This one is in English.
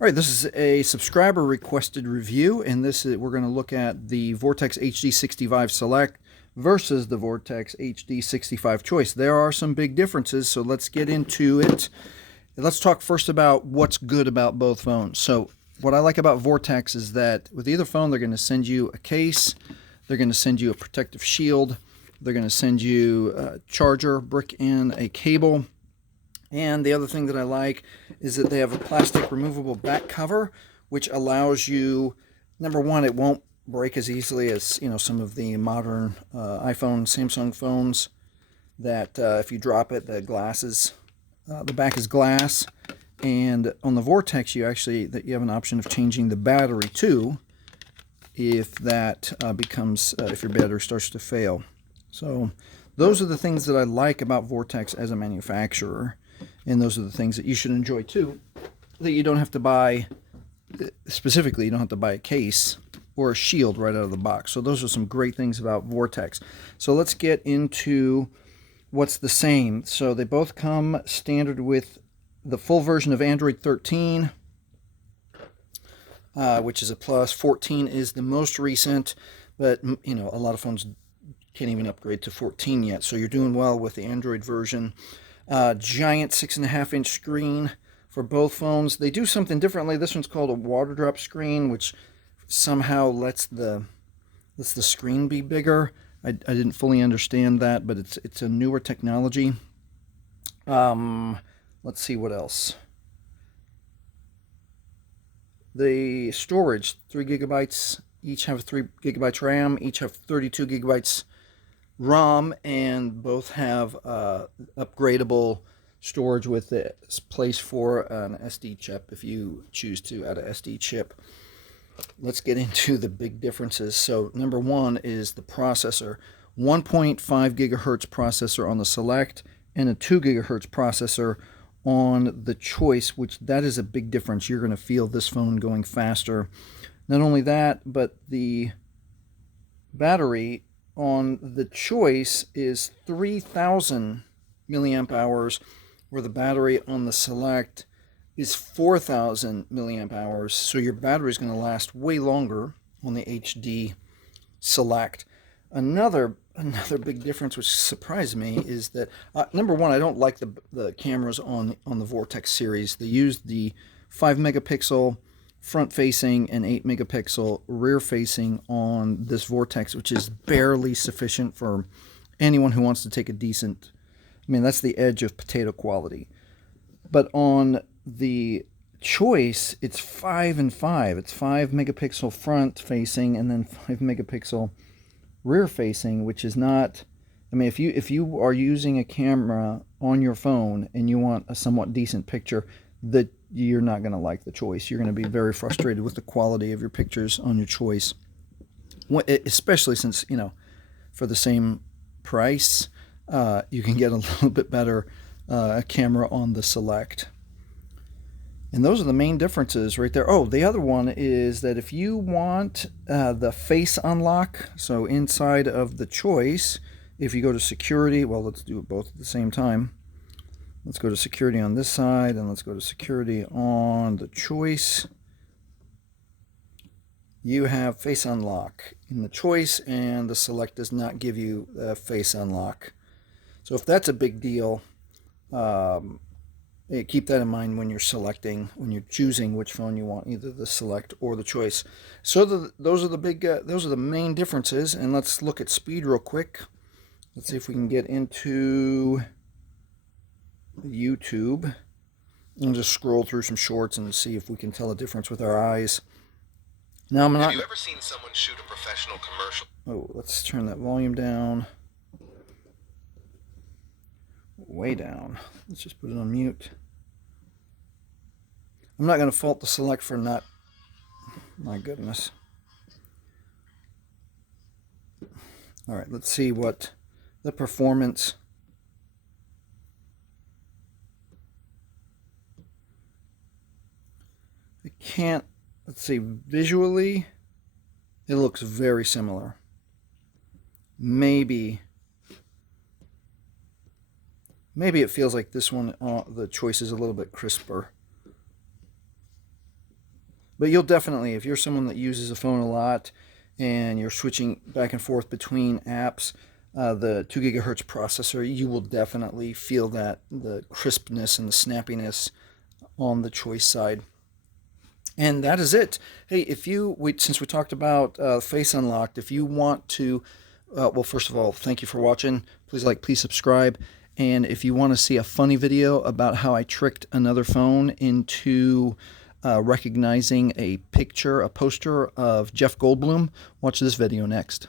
All right, this is a subscriber requested review, and we're going to look at the Vortex HD65 Select versus the Vortex HD65 Choice. There are some big differences, so let's get into it. Let's talk first about what's good about both phones. So what I like about Vortex is that with either phone, they're going to send you a case, they're going to send you a protective shield, they're going to send you a charger brick and a cable. And the other thing that I like is that they have a plastic removable back cover, which allows you, number one, it won't break as easily as some of the modern iPhone, Samsung phones. That if you drop it, the back is glass. And on the Vortex, you have an option of changing the battery too, if that if your battery starts to fail. So those are the things that I like about Vortex as a manufacturer. And those are the things that you should enjoy too, that you don't have to buy, specifically you don't have to buy a case or a shield right out of the box. So those are some great things about Vortex. So let's get into what's the same. So they both come standard with the full version of Android 13, which is a plus. 14 is the most recent, but a lot of phones can't even upgrade to 14 yet. So you're doing well with the Android version. Giant 6.5-inch screen for both phones. They do something differently. This one's called a water drop screen, which somehow lets the screen be bigger. I didn't fully understand that, but it's a newer technology. Let's see what else. The storage, 3 gigabytes. Each have 3 gigabytes RAM. Each have 32 gigabytes ROM, and both have upgradable storage with a place for an SD chip if you choose to add an SD chip. Let's get into the big differences. So number one is the processor. 1.5 gigahertz processor on the Select and a 2 gigahertz processor on the Choice, which that is a big difference. You're going to feel this phone going faster. Not only that, but the battery on the Choice is 3,000 milliamp hours, where the battery on the Select is 4,000 milliamp hours. So your battery is going to last way longer on the HD Select. Another big difference, which surprised me, is that number one, I don't like the cameras on the Vortex series. They use the 5 megapixel front facing and 8 megapixel rear facing on this Vortex, which is barely sufficient for anyone who wants to take a decent, that's the edge of potato quality. But on the Choice, it's 5 and 5. It's 5 megapixel front facing and then 5 megapixel rear facing, which is not, if you are using a camera on your phone and you want a somewhat decent picture, that you're not going to like the Choice. You're going to be very frustrated with the quality of your pictures on your Choice, especially since for the same price you can get a little bit better camera on the Select. And those are the main differences right there. Oh, the other one is that if you want the face unlock, so inside of the Choice, if you go to security, well, let's do it both at the same time. Let's go to security on this side, and let's go to security on the Choice. You have face unlock in the Choice, and the Select does not give you face unlock. So if that's a big deal, keep that in mind when you're choosing which phone you want, either the Select or the Choice. So those are the main differences. And let's look at speed real quick. Let's see if we can get into YouTube and just scroll through some shorts and see if we can tell a difference with our eyes. Now Have you ever seen someone shoot a professional commercial? Oh, let's turn that volume down. Way down. Let's just put it on mute. I'm not going to fault the Select for not. My goodness. All right, let's see what the performance. Let's see, visually, it looks very similar. Maybe it feels like this one, the Choice is a little bit crisper. But you'll definitely, if you're someone that uses a phone a lot and you're switching back and forth between apps, the 2 gigahertz processor, you will definitely feel that, the crispness and the snappiness on the choice side. And that is it. Hey, since we talked about Face Unlocked, if you want to, well, first of all, thank you for watching. Please like, please subscribe. And if you want to see a funny video about how I tricked another phone into recognizing a poster of Jeff Goldblum, watch this video next.